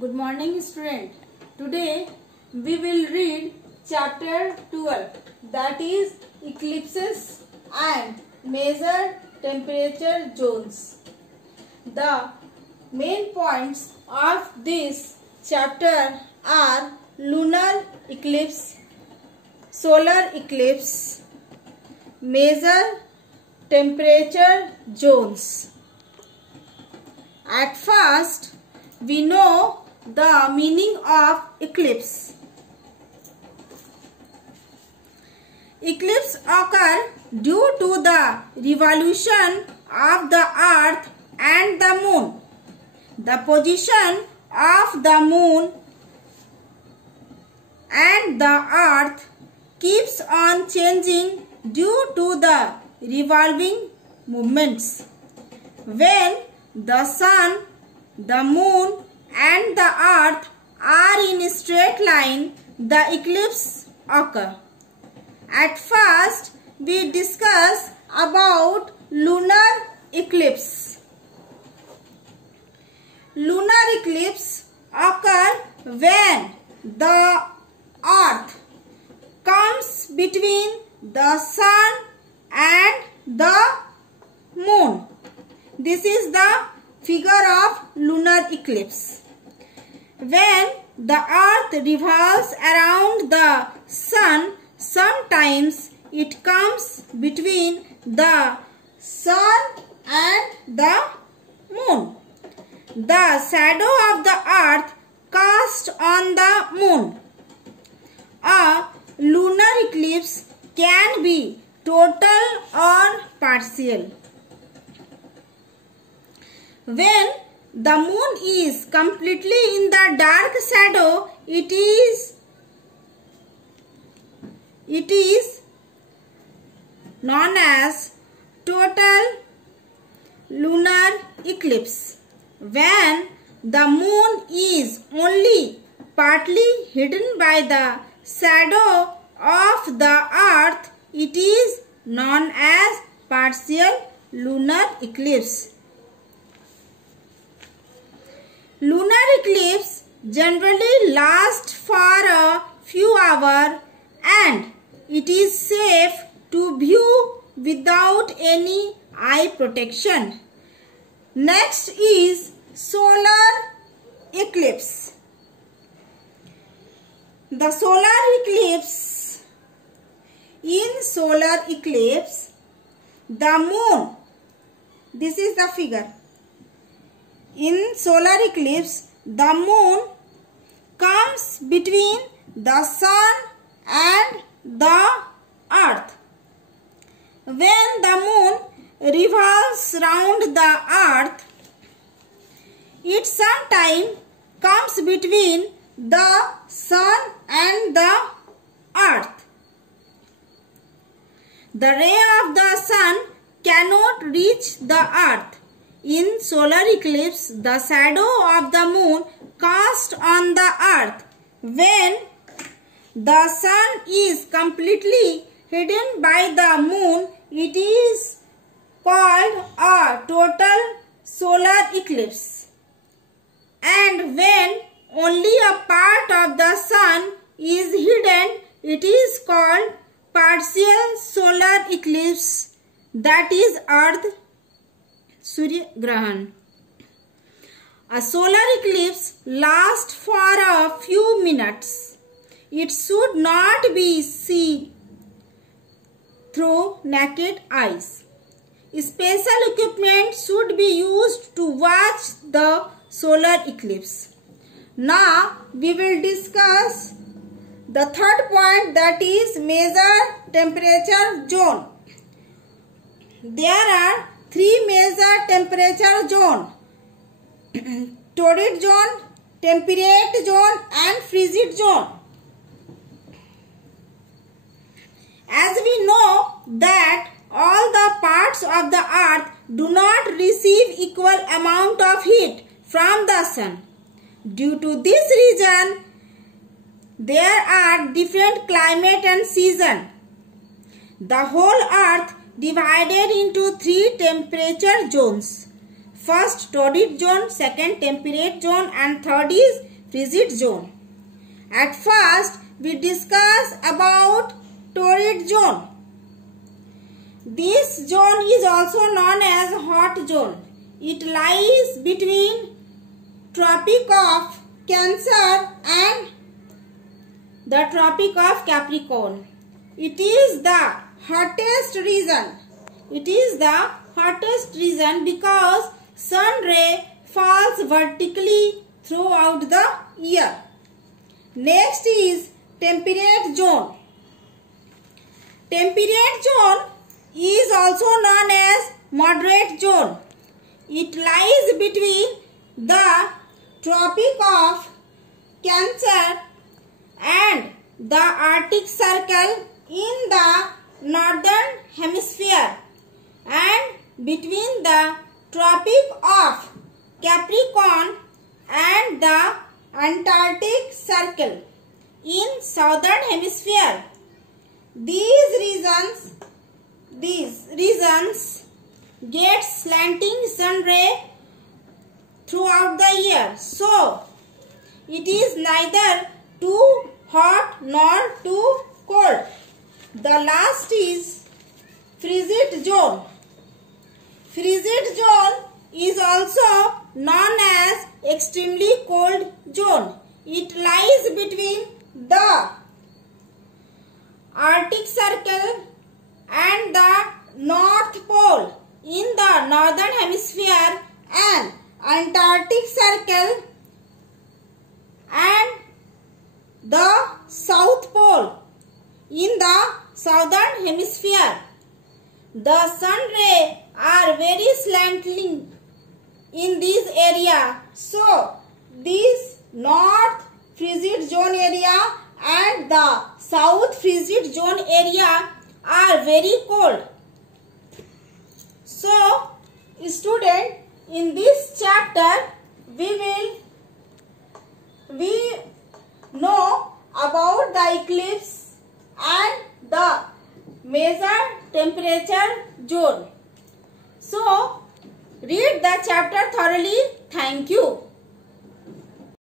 Good morning, student. Today we will read chapter 12, that is eclipses and measure temperature zones. The main points of this chapter are lunar eclipse, solar eclipse, measure temperature zones. At first, we know the meaning of eclipse. Eclipse occur due to the revolution of the earth and the moon. The position of the moon and the earth keeps on changing due to the revolving movements. When the sun, the moon and the earth are in a straight line, the eclipse occurs. At first, we discuss about lunar eclipse. Lunar eclipse occurs when the earth comes between the sun and the moon. This is the figure of lunar eclipse. When the earth revolves around the sun, sometimes it comes between the sun and the moon. The shadow of the earth cast on the moon. A lunar eclipse can be total or partial. When the moon is completely in the dark shadow, it is known as total lunar eclipse. When the moon is only partly hidden by the shadow of the earth, it is known as partial lunar eclipse. Lunar eclipse generally lasts for a few hours and it is safe to view without any eye protection. Next is solar eclipse. The solar eclipse. In solar eclipse, the moon, this is the figure. In solar eclipse, the moon comes between the sun and the earth. When the moon revolves round the earth, it sometimes comes between the sun and the earth. The ray of the sun cannot reach the earth. In solar eclipse, the shadow of the moon cast on the earth. When the sun is completely hidden by the moon, it is called a total solar eclipse. And when only a part of the sun is hidden, it is called partial solar eclipse, that is Earth Surya Grahan. A solar eclipse lasts for a few minutes. It should not be seen through naked eyes. Special equipment should be used to watch the solar eclipse. Now we will discuss the third point, that is measure temperature zone. There are three major temperature zones: torrid zone, temperate zone and frigid zone. As we know that all the parts of the earth do not receive equal amount of heat from the sun. Due to this reason, there are different climate and season. The whole earth divided into three temperature zones. First, torrid zone, second, temperate zone, and third is frigid zone. At first, we discuss about torrid zone. This zone is also known as hot zone. It lies between Tropic of Cancer and the Tropic of Capricorn. It is the hottest region. It is the hottest region because sun ray falls vertically throughout the year. Next is temperate zone. Temperate zone is also known as moderate zone. It lies between the Tropic of Cancer and the Arctic Circle in the northern hemisphere and between the Tropic of Capricorn and the Antarctic Circle in southern hemisphere. These regions get slanting sun ray throughout the year, so it is neither too hot nor too cold. The last is frigid zone. Frigid zone is also known as extremely cold zone. It lies between the Arctic Circle and the North Pole in the northern hemisphere and Antarctic Circle and the South Pole in the southern hemisphere. The sun rays are very slanting in this area, so this north frigid zone area and the south frigid zone area are very cold. So, student, in this chapter we know about the eclipse and the major temperature zone. So, read the chapter thoroughly. Thank you.